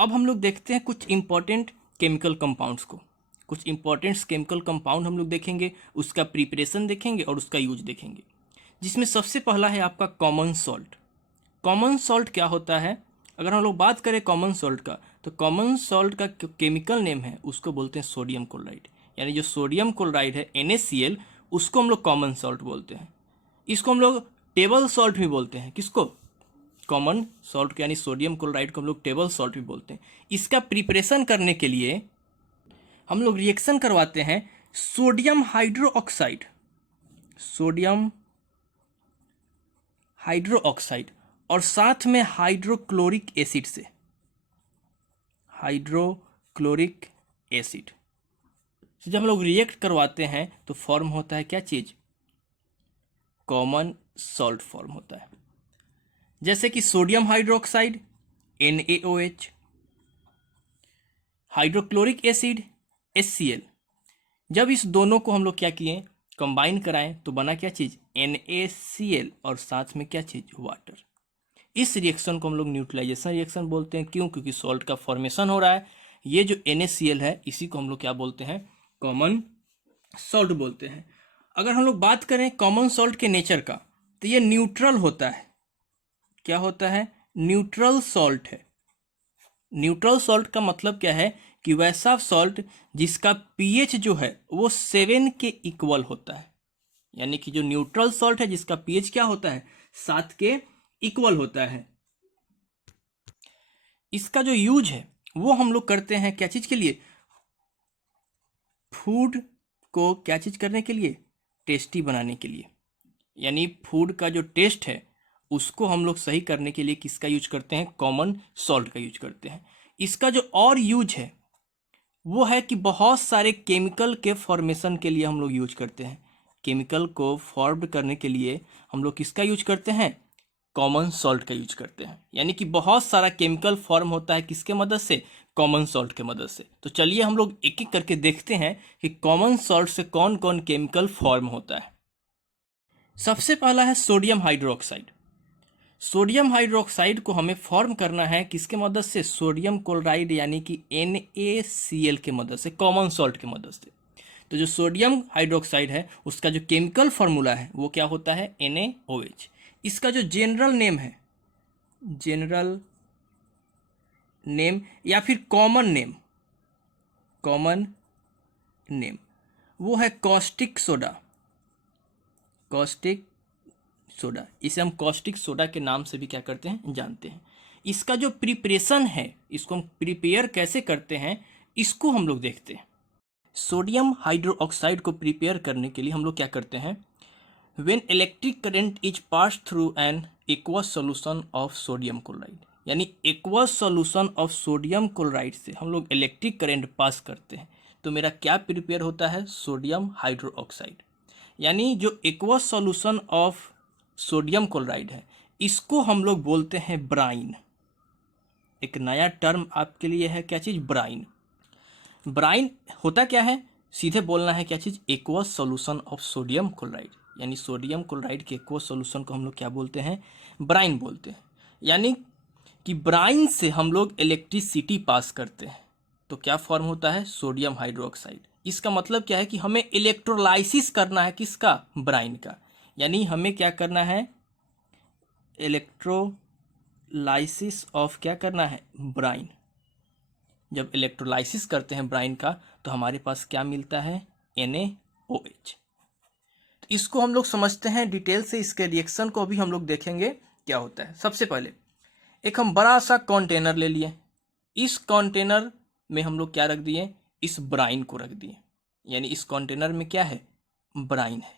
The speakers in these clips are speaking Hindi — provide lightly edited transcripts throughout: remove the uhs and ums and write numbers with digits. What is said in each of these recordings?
अब हम लोग देखते हैं कुछ इंपॉर्टेंट केमिकल कंपाउंड्स को। कुछ इंपॉर्टेंट केमिकल कंपाउंड हम लोग देखेंगे, उसका प्रिपरेशन देखेंगे और उसका यूज देखेंगे, जिसमें सबसे पहला है आपका कॉमन सॉल्ट। कॉमन सॉल्ट क्या होता है? अगर हम लोग बात करें कॉमन सॉल्ट का, तो कॉमन सॉल्ट का केमिकल नेम है, उसको बोलते हैं सोडियम क्लोराइड। यानी जो सोडियम क्लोराइड है NaCl, उसको हम लोग कॉमन सॉल्ट बोलते हैं। इसको हम लोग टेबल सॉल्ट भी बोलते हैं। किसको? कॉमन सॉल्ट यानी सोडियम क्लोराइड को हम लोग टेबल सॉल्ट भी बोलते हैं। इसका प्रिपरेशन करने के लिए हम लोग रिएक्शन करवाते हैं सोडियम हाइड्रोक्साइड, सोडियम हाइड्रोक्साइड और साथ में हाइड्रोक्लोरिक एसिड से, हाइड्रोक्लोरिक एसिड से जब हम लोग रिएक्ट करवाते हैं तो फॉर्म होता है क्या चीज? कॉमन सॉल्ट फॉर्म होता है। जैसे कि sodium hydroxide NaOH, hydrochloric acid HCl। जब इस दोनों को हम लोग क्या किए, कंबाइन कराएं, तो बना क्या चीज? NaCl और साथ में क्या चीज? वाटर। इस रिएक्शन को हम लोग न्यूट्रलाइजेशन रिएक्शन बोलते हैं। क्यों? क्योंकि सॉल्ट का फॉर्मेशन हो रहा है। ये जो NaCl है, इसी को हम लोग क्या बोलते हैं? कॉमन सॉल्ट बोलते हैं। अगर हम लोग बात करें कॉमन सॉल्ट के नेचर का, तो ये न्यूट्रल होता है। क्या होता है? न्यूट्रल सॉल्ट है। न्यूट्रल सॉल्ट का मतलब क्या है कि वैसा सॉल्ट जिसका पीएच जो है वो 7 के इक्वल होता है। यानी कि जो न्यूट्रल सॉल्ट है जिसका पीएच क्या होता है? 7 के इक्वल होता है। इसका जो यूज है वो हम लोग करते हैं क्या चीज के लिए? फूड को क्या चीज करने के लिए? टेस्टी बनाने के लिए। यानी फूड का जो टेस्ट है उसको हम लोग सही करने के लिए किसका यूज करते हैं? कॉमन सॉल्ट का यूज करते हैं। इसका जो और यूज है वो है कि बहुत सारे केमिकल के फॉर्मेशन के लिए हम लोग यूज करते हैं। केमिकल को फॉर्म करने के लिए हम लोग किसका यूज करते हैं? कॉमन सॉल्ट का यूज करते हैं। यानी कि बहुत सारा केमिकल फॉर्म होता है किसके मदद से? कॉमन सॉल्ट के मदद से। तो चलिए हम लोग एक एक करके देखते हैं कि कॉमन सॉल्ट से कौन कौन केमिकल फॉर्म होता है। सबसे पहला है सोडियम हाइड्रोक्साइड। सोडियम हाइड्रोक्साइड को हमें फॉर्म करना है किसके मदद से? सोडियम क्लोराइड यानी कि NaCl के मदद से, कॉमन सॉल्ट के मदद से। तो जो सोडियम हाइड्रोक्साइड है उसका जो केमिकल फॉर्मूला है वो क्या होता है? NaOH। इसका जो जनरल नेम है, जनरल नेम या फिर कॉमन नेम, कॉमन नेम वो है कॉस्टिक सोडा। कॉस्टिक सोडा, इसे हम कॉस्टिक सोडा के नाम से भी क्या करते हैं? जानते हैं। इसका जो प्रिपरेशन है, इसको हम प्रिपेयर कैसे करते हैं, इसको हम लोग देखते हैं। सोडियम हाइड्रोक्साइड को प्रिपेयर करने के लिए हम लोग क्या करते हैं? When electric current is pass through an aqueous solution of sodium chloride, यानी aqueous solution of sodium chloride से हम लोग इलेक्ट्रिक करंट पास करते हैं, तो मेरा क्या प्रिपेयर होता है? Sodium hydroxide. यानी जो aqueous solution of sodium chloride है इसको हम लोग बोलते हैं ब्राइन। एक नया टर्म आपके लिए है, क्या चीज? ब्राइन। ब्राइन होता क्या है? सीधे बोलना है क्या चीज? Aqueous solution of sodium chloride. यानी सोडियम क्लोराइड के एक्वस सॉल्यूशन को हम लोग क्या बोलते हैं? ब्राइन बोलते हैं। यानी कि ब्राइन से हम लोग इलेक्ट्रिसिटी पास करते हैं, तो क्या फॉर्म होता है? Sodium hydroxide. इसका मतलब क्या है कि हमें इलेक्ट्रोलाइसिस करना है किसका? ब्राइन का। यानी हमें क्या करना है? इलेक्ट्रोलाइसिस ऑफ क्या करना है? ब्राइन। जब इलेक्ट्रोलाइसिस करते हैं ब्राइन का तो हमारे पास क्या मिलता है? NaOH। तो इसको हम लोग समझते हैं डिटेल से, इसके रिएक्शन को अभी हम लोग देखेंगे क्या होता है। सबसे पहले एक हम बड़ा सा कंटेनर ले लिए, इस कंटेनर में हम लोग क्या रख दिए? इस ब्राइन को रख दिए। यानी इस कंटेनर में क्या है? ब्राइन है।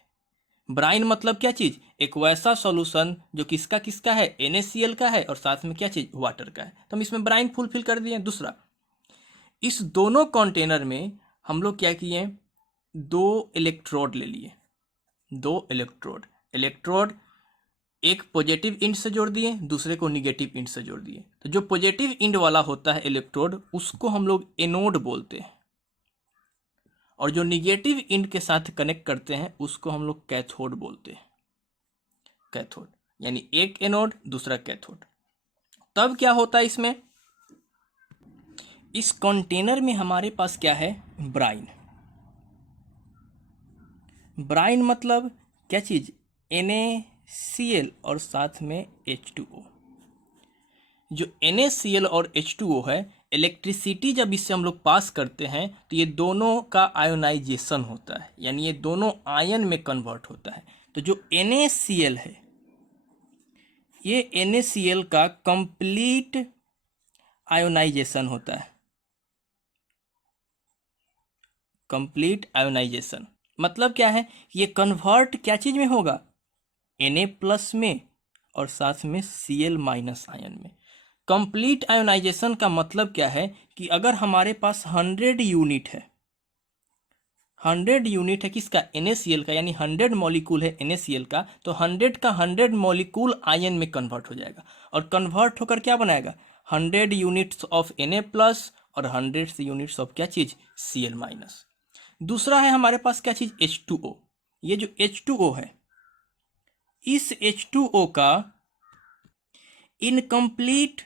ब्राइन मतलब क्या चीज? एक वैसा सॉल्यूशन जो किसका किसका है? NaCl का है और साथ में क्या चीज? वाटर का है। तो हम इसमें ब्राइन फुलफिल कर दिए। दूसरा, इस दोनों कंटेनर में हम लोग क्या किए? 2 इलेक्ट्रोड ले लिए। 2 इलेक्ट्रोड, इलेक्ट्रोड एक पॉजिटिव इंड से जोड़ दिए, दूसरे को निगेटिव इंड से जोड़ दिए। तो जो पॉजिटिव इंड वाला होता है इलेक्ट्रोड उसको हम लोग एनोड बोलते हैं, और जो निगेटिव इंड के साथ कनेक्ट करते हैं उसको हम लोग कैथोड बोलते हैं। कैथोड यानी एक एनोड दूसरा कैथोड। तब क्या होता है इसमें? इस कंटेनर में हमारे पास क्या है, ब्राइन। ब्राइन मतलब क्या चीज़, NaCl और साथ में H2O। जो NaCl और H2O है, इलेक्ट्रिसिटी जब इससे हम लोग पास करते हैं तो ये दोनों का आयोनाइजेशन होता है, यानी ये दोनों आयन में कन्वर्ट होता है। तो जो NaCl है, ये NaCl का कंप्लीट आयोनाइजेशन होता है। कंप्लीट आयोनाइजेशन मतलब क्या है, ये कन्वर्ट क्या चीज में होगा, Na+ में और साथ में Cl- आयन में। कंप्लीट आयोनाइजेशन का मतलब क्या है कि अगर हमारे पास 100 यूनिट है, 100 यूनिट है किसका, NaCl का, यानी 100 मॉलिक्यूल है NaCl का, तो 100 का 100 मॉलिक्यूल आयन में कन्वर्ट हो जाएगा और कन्वर्ट होकर क्या बनाएगा, 100 यूनिट्स ऑफ Na+ और 100 यूनिट्स ऑफ क्या चीज, Cl-। दूसरा है हमारे पास क्या चीज, H2O। ये जो H2O है, इस H2O का इनकम्प्लीट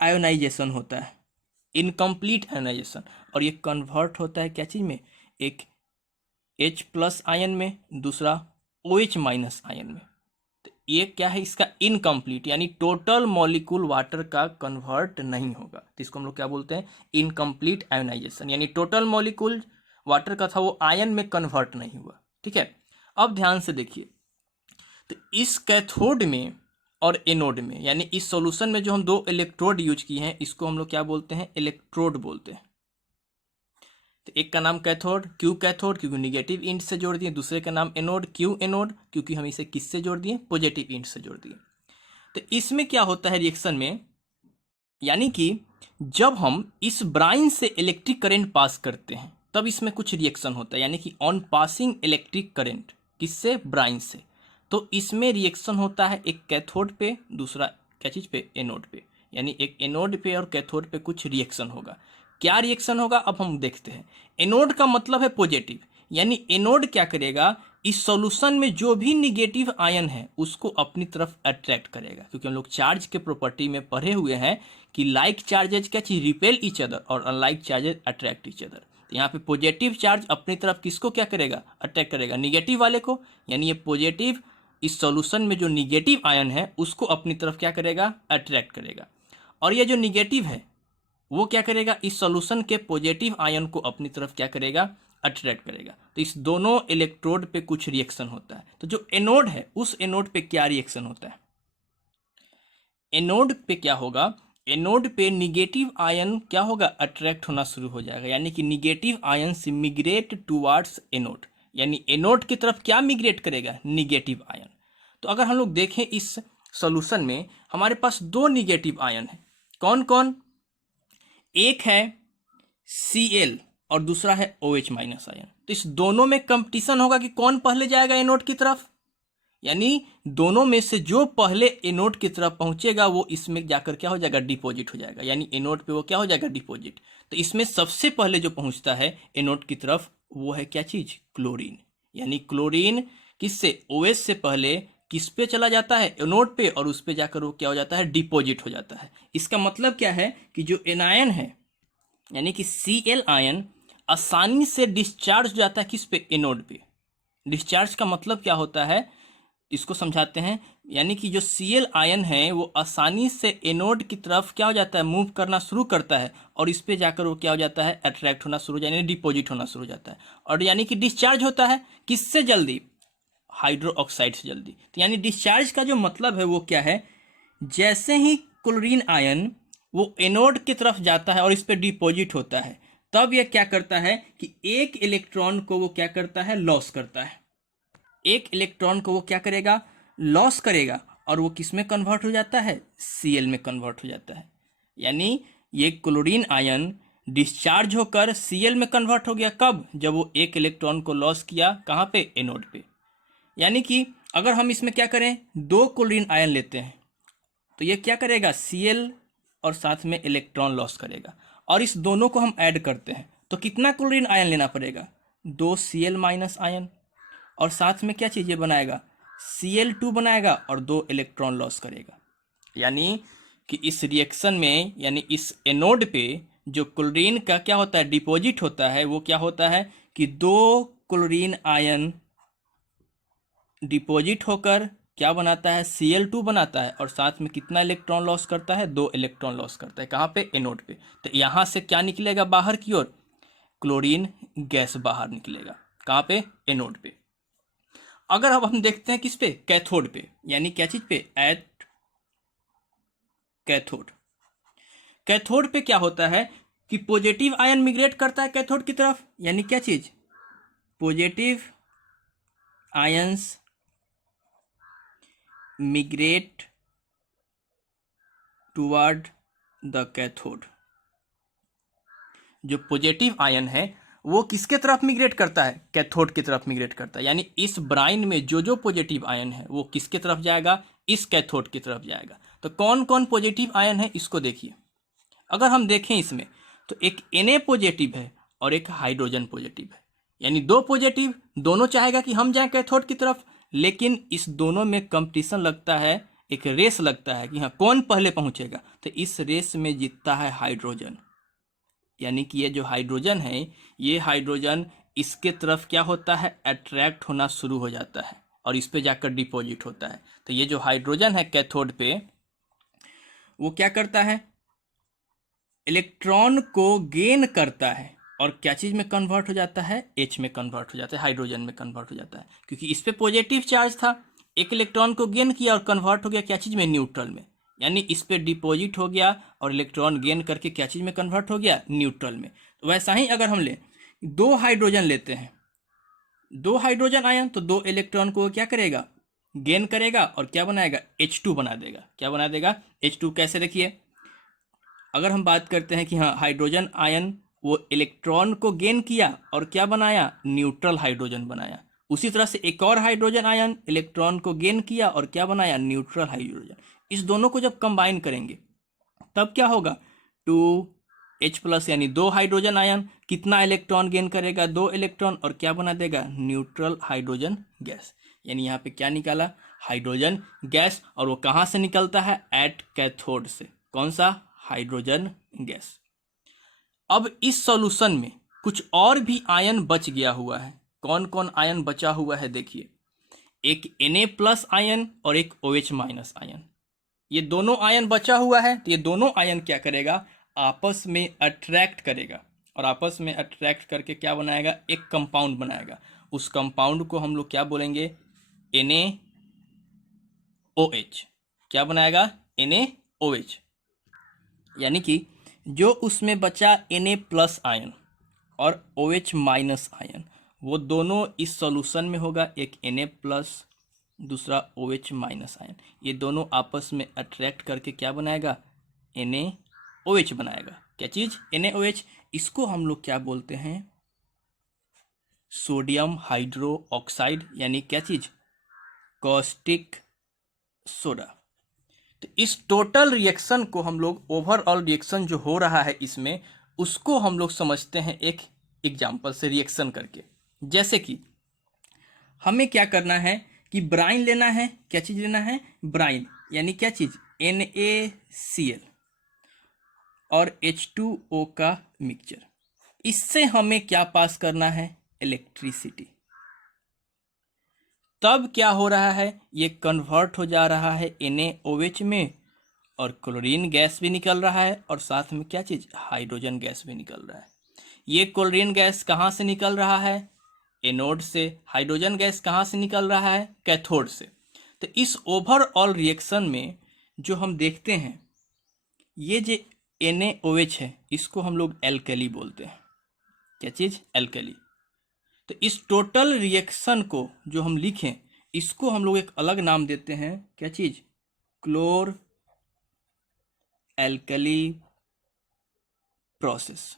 आयोनाइजेशन होता है, इनकम्प्लीट आयोनाइजेशन, और ये कन्वर्ट होता है क्या चीज में, एक H+ आयन में, दूसरा OH- आयन में। तो ये क्या है, इसका इनकम्प्लीट, यानी टोटल मॉलिक्यूल वाटर का कन्वर्ट नहीं होगा, तो इसको हम लोग क्या बोलते हैं, इनकम्प्लीट आयोनाइजेशन, यानी टोटल मॉलिक्यूल वाटर का था वो आयन में कन्वर्ट नहीं हुआ। ठीक है, अब ध्यान से देखिए, तो इस कैथोड में और एनोड में, यानी इस सॉल्यूशन में जो हम दो इलेक्ट्रोड यूज किए हैं, इसको हम लोग क्या बोलते हैं, इलेक्ट्रोड बोलते हैं। तो एक का नाम कैथोड, क्यू कैथोड क्योंकि निगेटिव इंड से जोड़ दिए, दूसरे का नाम एनोड, क्यू एनोड क्योंकि हम इसे किससे जोड़ दिए, पॉजिटिव इंड से जोड़ दिए। तो इसमें क्या होता है रिएक्शन में, यानी कि जब हम इस ब्राइन से इलेक्ट्रिक करंट पास करते हैं तब इसमें कुछ रिएक्शन होता है, यानी कि ऑन पासिंग इलेक्ट्रिक करंट, किससे, ब्राइन से, तो इसमें रिएक्शन होता है एक कैथोड पे, दूसरा क्या चीज पे, एनोड पे, यानी एक एनोड पे और कैथोड पे कुछ रिएक्शन होगा। क्या रिएक्शन होगा अब हम देखते हैं। एनोड का मतलब है पॉजिटिव, यानी एनोड क्या करेगा, इस सॉल्यूशन में जो भी निगेटिव आयन है उसको अपनी तरफ अट्रैक्ट करेगा, क्योंकि हम लोग चार्ज के प्रॉपर्टी में पढ़े हुए हैं कि लाइक चार्जेज क्या चीज, रिपेल ईच अदर और unlike charges attract each other. तो यहाँ पे पॉजिटिव चार्ज अपनी तरफ किसको क्या करेगा, अट्रैक्ट करेगा, निगेटिव वाले को, यानी ये पॉजिटिव इस सॉल्यूशन में जो निगेटिव आयन है उसको अपनी तरफ क्या करेगा, अट्रैक्ट करेगा, और ये जो निगेटिव है वो क्या करेगा, इस सॉल्यूशन के पॉजिटिव आयन को अपनी तरफ क्या करेगा, अट्रैक्ट करेगा। तो इस दोनों इलेक्ट्रोड पे कुछ रिएक्शन होता है। तो जो एनोड है उस एनोड पे क्या रिएक्शन होता है, एनोड पे क्या होगा, एनोड पे निगेटिव आयन क्या होगा, अट्रैक्ट होना शुरू हो जाएगा, यानी कि निगेटिव आयन से मिग्रेट टुवार्ड्स एनोड, यानी एनोड की तरफ क्या मिग्रेट करेगा, निगेटिव आयन। तो अगर हम लोग देखें इस सॉल्यूशन में हमारे पास दो निगेटिव आयन है, कौन कौन, एक है Cl और दूसरा है OH- आयन। तो इस दोनों में कंपटीशन होगा कि कौन पहले जाएगा एनोड की तरफ, यानी दोनों में से जो पहले एनोड की तरफ पहुंचेगा वो इसमें जाकर क्या हो जाएगा, डिपॉजिट हो जाएगा, यानी एनोड पे वो क्या हो जाएगा, डिपॉजिट। तो इसमें सबसे पहले जो पहुंचता है एनोड की तरफ वो है क्या चीज, क्लोरीन, यानी क्लोरीन किससे, OH से पहले किस पे चला जाता है, एनोड पे, और उस पे जाकर वो क्या हो जाता है, डिपॉजिट हो जाता है। इसका मतलब क्या है कि जो एनायन है यानी कि Cl आयन आसानी से डिस्चार्ज हो जाता है किस पे, एनोड पे। डिस्चार्ज का मतलब क्या होता है, इसको समझाते हैं, यानी कि जो Cl आयन है वो आसानी से एनोड की तरफ क्या हो जाता है, मूव करना शुरू करता है, और इस पे जाकर वो क्या हो जाता है, अट्रैक्ट होना शुरू, यानी डिपॉजिट होना शुरू हो जाता है, और यानी कि डिस्चार्ज होता है किससे जल्दी, हाइड्रो ऑक्साइड से जल्दी। तो यानी डिस्चार्ज का जो मतलब है वो क्या है, जैसे ही क्लोरीन आयन वो एनोड की तरफ जाता है और इस पे डिपॉजिट होता है, तब यह क्या करता है कि एक इलेक्ट्रॉन को वो क्या करता है, लॉस करता है, एक इलेक्ट्रॉन को वो क्या करेगा, लॉस करेगा, और वो किस में कन्वर्ट हो जाता है, Cl में कन्वर्ट हो जाता है। यानी ये क्लोरीन आयन डिस्चार्ज होकर Cl में कन्वर्ट हो गया, कब, जब वो एक इलेक्ट्रॉन को लॉस किया, कहाँ पे, एनोड पे। यानी कि अगर हम इसमें क्या करें, दो क्लोरीन आयन लेते हैं तो ये क्या करेगा, Cl और साथ में इलेक्ट्रॉन लॉस करेगा, और इस दोनों को हम ऐड करते हैं तो कितना क्लोरीन आयन लेना पड़ेगा, दो Cl- आयन, और साथ में क्या चीज़ें बनाएगा, Cl2 बनाएगा और दो इलेक्ट्रॉन लॉस करेगा। यानी कि इस रिएक्शन में यानी इस एनोड पे जो क्लोरीन का क्या होता है, डिपॉजिट होता है, वो क्या होता है कि 2 क्लोरीन आयन डिपॉजिट होकर क्या बनाता है, Cl2 बनाता है, और साथ में कितना इलेक्ट्रॉन लॉस करता है, 2 इलेक्ट्रॉन लॉस करता है। कहाँ पे, एनोड पे। तो यहाँ से क्या निकलेगा बाहर की ओर, क्लोरीन गैस बाहर निकलेगा। कहाँ पे, एनोड पे। अगर अब हम देखते हैं किस पे, कैथोड पे, यानी क्या चीज पे, एट कैथोड। कैथोड पे क्या होता है कि पॉजिटिव आयन मिग्रेट करता है कैथोड की तरफ, यानी क्या चीज, positive ions migrate toward the cathode. जो पॉजिटिव आयन है वो किसके तरफ मिग्रेट करता है, कैथोड की तरफ मिग्रेट करता है। यानी इस ब्राइन में जो जो पॉजिटिव आयन है वो किसके तरफ जाएगा, इस कैथोड की तरफ जाएगा। तो कौन कौन पॉजिटिव आयन है इसको देखिए। अगर हम देखें इसमें तो एक Na पॉजिटिव है और एक हाइड्रोजन पॉजिटिव है, यानी 2 पॉजिटिव, दोनों चाहेगा कि हम जाएं कैथोड की तरफ, लेकिन इस दोनों में कंपटीशन लगता है, एक रेस लगता है कि हाँ कौन पहले पहुंचेगा। तो इस रेस में जीतता है हाइड्रोजन, यानी कि ये जो हाइड्रोजन है, ये हाइड्रोजन इसके तरफ क्या होता है, अट्रैक्ट होना शुरू हो जाता है और इस पे जाकर डिपॉजिट होता है। तो ये जो हाइड्रोजन है कैथोड पे, वो क्या करता है, इलेक्ट्रॉन को गेन करता है और क्या चीज में कन्वर्ट हो जाता है, H में कन्वर्ट हो जाता है, हाइड्रोजन में कन्वर्ट हो जाता है। क्योंकि इस पे पॉजिटिव चार्ज था, एक इलेक्ट्रॉन को गेन किया और कन्वर्ट हो गया क्या चीज में, न्यूट्रल में। यानी इस पे डिपॉजिट हो गया और इलेक्ट्रॉन गेन करके क्या चीज में कन्वर्ट हो गया, न्यूट्रल में। तो वैसा ही अगर हम ले 2 हाइड्रोजन लेते हैं, 2 हाइड्रोजन आयन, तो 2 इलेक्ट्रॉन को क्या करेगा, गेन करेगा और क्या बनाएगा, H2 बना देगा। क्या बना देगा, H2। कैसे, देखिए अगर हम बात करते हैं कि हाँ हाइड्रोजन आयन वो इलेक्ट्रॉन को गेन किया और क्या बनाया, न्यूट्रल हाइड्रोजन बनाया। उसी तरह से एक और हाइड्रोजन आयन इलेक्ट्रॉन को गेन किया और क्या बनाया, न्यूट्रल हाइड्रोजन। इस दोनों को जब कंबाइन करेंगे तब क्या होगा, 2H+ यानी 2 हाइड्रोजन आयन कितना इलेक्ट्रॉन गेन करेगा, 2 इलेक्ट्रॉन, और क्या बना देगा, न्यूट्रल हाइड्रोजन गैस। यानी यहाँ पे क्या निकाला, हाइड्रोजन गैस। और वो कहाँ से निकलता है, एट कैथोड से। कौन सा, हाइड्रोजन गैस। अब इस सॉल्यूशन में कुछ और भी आयन बच गया हुआ है। कौन कौन आयन बचा हुआ है, देखिए एक Na+ आयन और एक OH- आयन। ये दोनों आयन बचा हुआ है, तो ये दोनों आयन क्या करेगा, आपस में अट्रैक्ट करेगा और आपस में अट्रैक्ट करके क्या बनाएगा, एक कंपाउंड बनाएगा। उस कंपाउंड को हम लोग क्या बोलेंगे, NaOH। क्या बनाएगा, NaOH। यानी कि जो उसमें बचा Na+ आयन और OH- आयन, वो दोनों इस सॉल्यूशन में होगा, एक Na+, दूसरा OH- आयन। ये दोनों आपस में अट्रैक्ट करके क्या बनाएगा, NaOH बनाएगा। क्या चीज, NaOH। इसको हम लोग क्या बोलते हैं, सोडियम हाइड्रोक्साइड, यानी क्या चीज, कॉस्टिक सोडा। तो इस टोटल रिएक्शन को हम लोग, ओवरऑल रिएक्शन जो हो रहा है इसमें, उसको हम लोग समझते हैं एक एग्जाम्पल से रिएक्शन करके। जैसे कि हमें क्या करना है कि ब्राइन लेना है, क्या चीज लेना है, ब्राइन, यानी क्या चीज, NaCl और H2O का मिक्सचर। इससे हमें क्या पास करना है, इलेक्ट्रिसिटी। तब क्या हो रहा है, ये कन्वर्ट हो जा रहा है NaOH में और क्लोरीन गैस भी निकल रहा है और साथ में क्या चीज, हाइड्रोजन गैस भी निकल रहा है। ये क्लोरीन गैस कहाँ से निकल रहा है, एनोड से। हाइड्रोजन गैस कहाँ से निकल रहा है, कैथोड से। तो इस ओवरऑल रिएक्शन में जो हम देखते हैं, ये जो NaOH है इसको हम लोग एल्कली बोलते हैं। क्या चीज, एल्कली। तो इस टोटल रिएक्शन को जो हम लिखें, इसको हम लोग एक अलग नाम देते हैं, क्या चीज, क्लोर एल्कली प्रोसेस।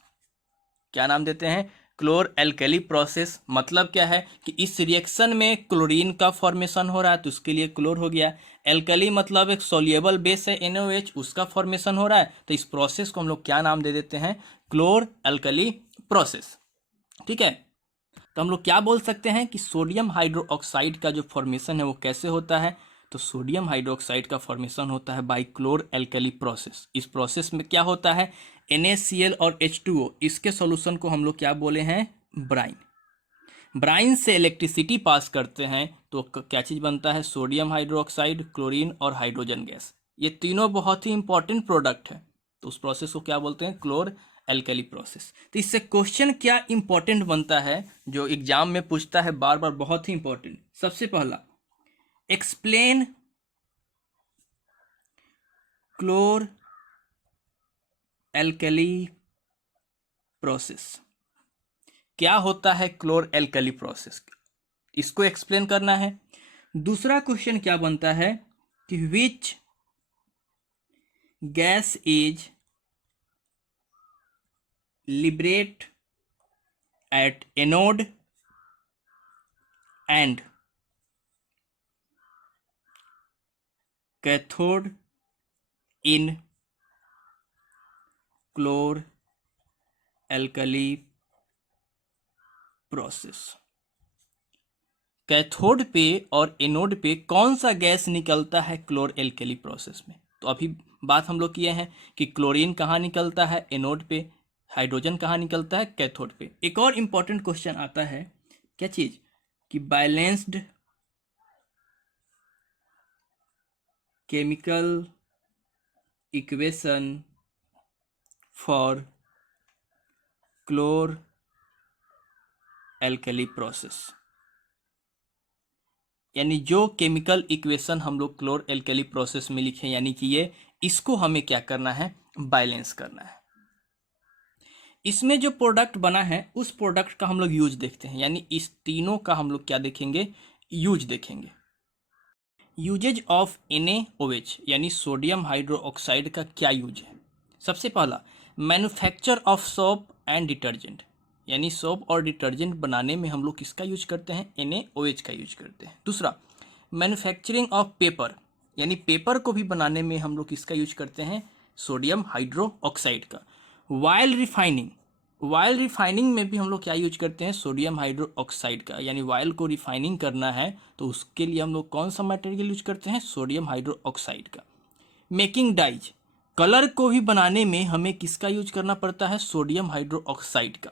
क्या नाम देते हैं, क्लोर एल्कली प्रोसेस। मतलब क्या है कि इस रिएक्शन में क्लोरीन का फॉर्मेशन हो रहा है तो उसके लिए क्लोर हो गया। एल्कली मतलब एक सोल्यूबल बेस है NaOH, उसका फॉर्मेशन हो रहा है, तो इस प्रोसेस को हम लोग क्या नाम दे देते हैं, क्लोर एल्कली प्रोसेस। ठीक है। तो हम लोग क्या बोल सकते हैं कि सोडियम हाइड्रोक्साइड का जो फॉर्मेशन है वो कैसे होता है। तो सोडियम हाइड्रोक्साइड का फॉर्मेशन होता है बाई क्लोर एल्कली प्रोसेस। इस प्रोसेस में क्या होता है, NaCl और H2O, इसके सॉल्यूशन को हम लोग क्या बोले हैं, ब्राइन। ब्राइन से इलेक्ट्रिसिटी पास करते हैं तो क्या चीज़ बनता है, सोडियम हाइड्रोक्साइड, क्लोरीन और हाइड्रोजन गैस। ये तीनों बहुत ही इंपॉर्टेंट प्रोडक्ट है, तो उस प्रोसेस को क्या बोलते हैं, क्लोर एल्कली प्रोसेस। तो इससे क्वेश्चन क्या इंपॉर्टेंट बनता है जो एग्जाम में पूछता है बार बार, बहुत ही इंपॉर्टेंट। सबसे पहला, एक्सप्लेन क्लोर एल्कली प्रोसेस। क्या होता है क्लोर एल्कली प्रोसेस, इसको एक्सप्लेन करना है। दूसरा क्वेश्चन क्या बनता है कि which gas is liberate at anode and cathode in chlor alkali process. Cathode पे और एनोड पे कौन सा गैस निकलता है क्लोर एल्कली प्रोसेस में। तो अभी बात हम लोग किए हैं कि क्लोरीन कहाँ निकलता है, एनोड पे, हाइड्रोजन कहाँ निकलता है, कैथोड पे। एक और इंपॉर्टेंट क्वेश्चन आता है, क्या चीज, कि balanced chemical equation for chlor alkali process. यानी जो केमिकल इक्वेशन हम लोग क्लोर एल्कली प्रोसेस में लिखे, यानी कि ये, इसको हमें क्या करना है, बैलेंस करना है। इसमें जो प्रोडक्ट बना है उस प्रोडक्ट का हम लोग यूज देखते हैं, यानी इस तीनों का हम लोग क्या देखेंगे, यूज देखेंगे। यूजेज ऑफ NaOH यानी सोडियम हाइड्रोक्साइड का क्या यूज है। सबसे पहला, manufacture of soap and detergent, यानी सोप और डिटर्जेंट बनाने में हम लोग किसका यूज करते हैं, NaOH का यूज करते हैं। दूसरा, मैन्युफैक्चरिंग ऑफ पेपर, यानी पेपर को भी बनाने में हम लोग किसका यूज करते हैं, सोडियम हाइड्रोक्साइड का। वाइल रिफाइनिंग में भी हम लोग क्या यूज करते हैं, सोडियम हाइड्रोक्साइड का, यानी वाइल को रिफाइनिंग करना है तो उसके लिए हम लोग कौन सा मटेरियल यूज करते हैं, सोडियम हाइड्रोक्साइड का। मेकिंग डाइज, कलर को भी बनाने में हमें किसका यूज करना पड़ता है, सोडियम हाइड्रोक्साइड का।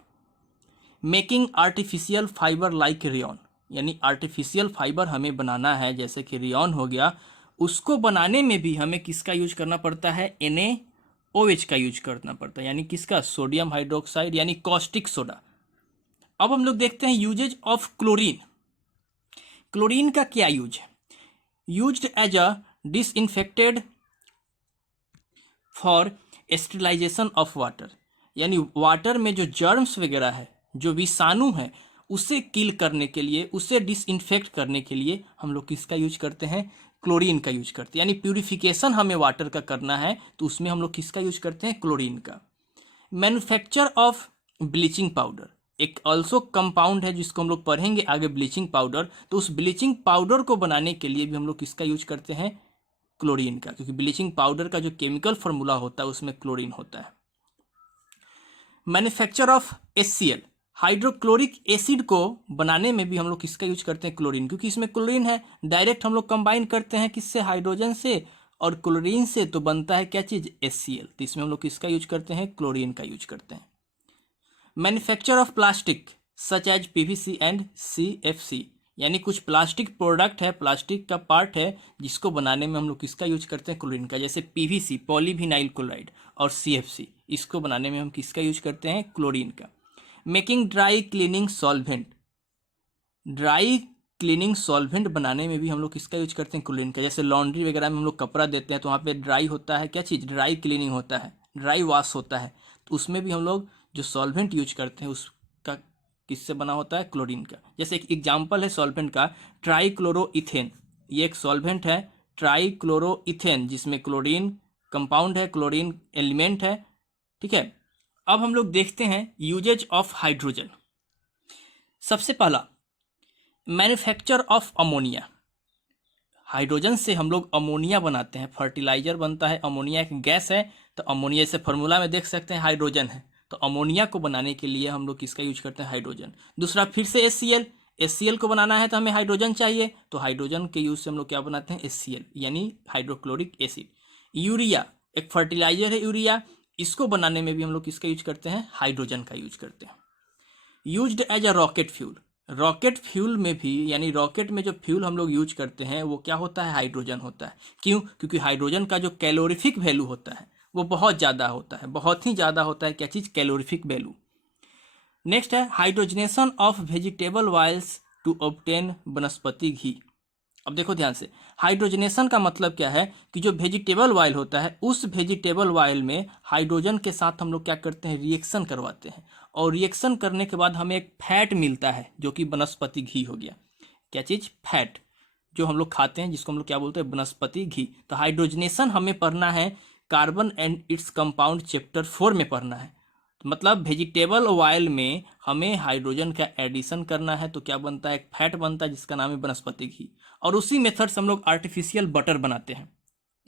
Making artificial fibre like rayon, यानी आर्टिफिशियल फाइबर हमें बनाना है जैसे कि रेयॉन हो गया, उसको बनाने में भी हमें किसका यूज करना पड़ता है, NaOH का यूज करना पड़ता है, यानी किसका, सोडियम हाइड्रोक्साइड, यानी कॉस्टिक सोडा। अब हम लोग देखते हैं यूजेज ऑफ क्लोरीन। क्लोरीन का क्या यूज है, used as a disinfected for sterilization of water, यानी वाटर में जो जर्म्स वगैरह है, जो विषाणु है, उसे किल करने के लिए, उसे डिसइंफेक्ट करने के लिए हम लोग किसका यूज करते हैं, क्लोरीन का यूज करते हैं। यानी प्यूरिफिकेशन हमें वाटर का करना है तो उसमें हम लोग किसका यूज करते हैं, क्लोरीन का। मैन्युफैक्चर ऑफ ब्लीचिंग पाउडर एक ऑल्सो कंपाउंड है जिसको हम लोग पढ़ेंगे आगे, ब्लीचिंग पाउडर। तो उस ब्लीचिंग पाउडर को बनाने के लिए भी हम लोग किसका यूज करते हैं, क्लोरीन का, क्योंकि ब्लीचिंग पाउडर का जो केमिकल फॉर्मूला होता है उसमें क्लोरीन होता है। Manufacture of HCl, hydrochloric acid को बनाने में भी हम लोग किसका यूज करते हैं, क्लोरीन, क्योंकि इसमें क्लोरीन है। डायरेक्ट हम लोग कंबाइन करते हैं किससे, हाइड्रोजन से और क्लोरीन से, तो बनता है क्या चीज, HCl। तो इसमें हम लोग किसका यूज करते हैं, क्लोरीन का यूज करते हैं। Manufacture of plastic such as PVC and CFC, यानी कुछ प्लास्टिक प्रोडक्ट है, प्लास्टिक का पार्ट है जिसको बनाने में हम लोग किसका यूज करते हैं, क्लोरीन का, जैसे PVC पॉलीविनाइल क्लोराइड और CFC, इसको बनाने में हम किसका यूज करते हैं, क्लोरीन का। Making dry cleaning solvent, dry cleaning solvent बनाने में भी हम लोग किसका यूज करते हैं, क्लोरीन का। जैसे लॉन्ड्री वगैरह में हम लोग कपड़ा देते हैं तो वहाँ पे ड्राई होता है, क्या चीज़, ड्राई क्लीनिंग होता है, ड्राई वॉश होता है, तो उसमें भी हम लोग जो सॉल्वेंट यूज करते हैं उसका किससे बना होता है, क्लोरीन का। जैसे एक एग्जाम्पल है सॉल्वेंट का, ट्राईक्लोरोइथेन, ये एक सॉल्वेंट है, ट्राईक्लोरोइथेन, जिसमें क्लोरीन कंपाउंड है, क्लोरीन एलिमेंट है, ठीक है। अब हम लोग देखते हैं यूजेज ऑफ हाइड्रोजन। सबसे पहला, मैन्युफैक्चर ऑफ अमोनिया, हाइड्रोजन से हम लोग अमोनिया बनाते हैं, फर्टिलाइजर बनता है, अमोनिया एक गैस है, तो अमोनिया से फॉर्मूला में देख सकते हैं हाइड्रोजन है, तो अमोनिया को बनाने के लिए हम लोग किसका यूज करते हैं, हाइड्रोजन। दूसरा फिर से HCl, HCl को बनाना है तो हमें हाइड्रोजन चाहिए, तो हाइड्रोजन के यूज से हम लोग क्या बनाते हैं, HCl यानी हाइड्रोक्लोरिक एसिड। यूरिया एक फर्टिलाइजर है यूरिया, इसको बनाने में भी हम लोग किसका यूज करते हैं, हाइड्रोजन का यूज करते हैं। Used as a rocket fuel, rocket fuel में भी यानी रॉकेट में जो फ्यूल हम लोग यूज करते हैं वो क्या होता है, हाइड्रोजन होता है। क्यों, क्योंकि हाइड्रोजन का जो कैलोरीफिक वैल्यू होता है वो बहुत ज़्यादा होता है, बहुत ही ज़्यादा होता है। क्या चीज़, कैलोरीफिक वैल्यू। नेक्स्ट है hydrogenation of vegetable oils to obtain vanaspati ghee. अब देखो ध्यान से, हाइड्रोजनेशन का मतलब क्या है कि जो वेजिटेबल ऑयल होता है उस वेजिटेबल ऑयल में हाइड्रोजन के साथ हम लोग क्या करते हैं, रिएक्शन करवाते हैं, और रिएक्शन करने के बाद हमें एक फैट मिलता है जो कि वनस्पति घी हो गया। क्या चीज़, फैट, जो हम लोग खाते हैं जिसको हम लोग क्या बोलते हैं, वनस्पति घी। तो हाइड्रोजनेशन हमें पढ़ना है carbon and its compound chapter 4 में पढ़ना है। मतलब वेजिटेबल ऑयल में हमें हाइड्रोजन का एडिशन करना है तो क्या बनता है, एक फैट बनता है जिसका नाम है वनस्पति घी। और उसी मेथड से हम लोग आर्टिफिशियल बटर बनाते हैं,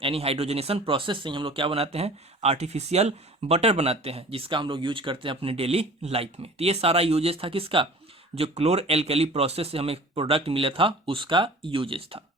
यानी हाइड्रोजनेशन प्रोसेस से हम लोग क्या बनाते हैं, आर्टिफिशियल बटर बनाते हैं, जिसका हम लोग यूज करते हैं अपने डेली लाइफ में। तो ये सारा यूजेस था किसका, जो क्लोर एल्कली प्रोसेस से हमें प्रोडक्ट मिला था उसका यूजेस था।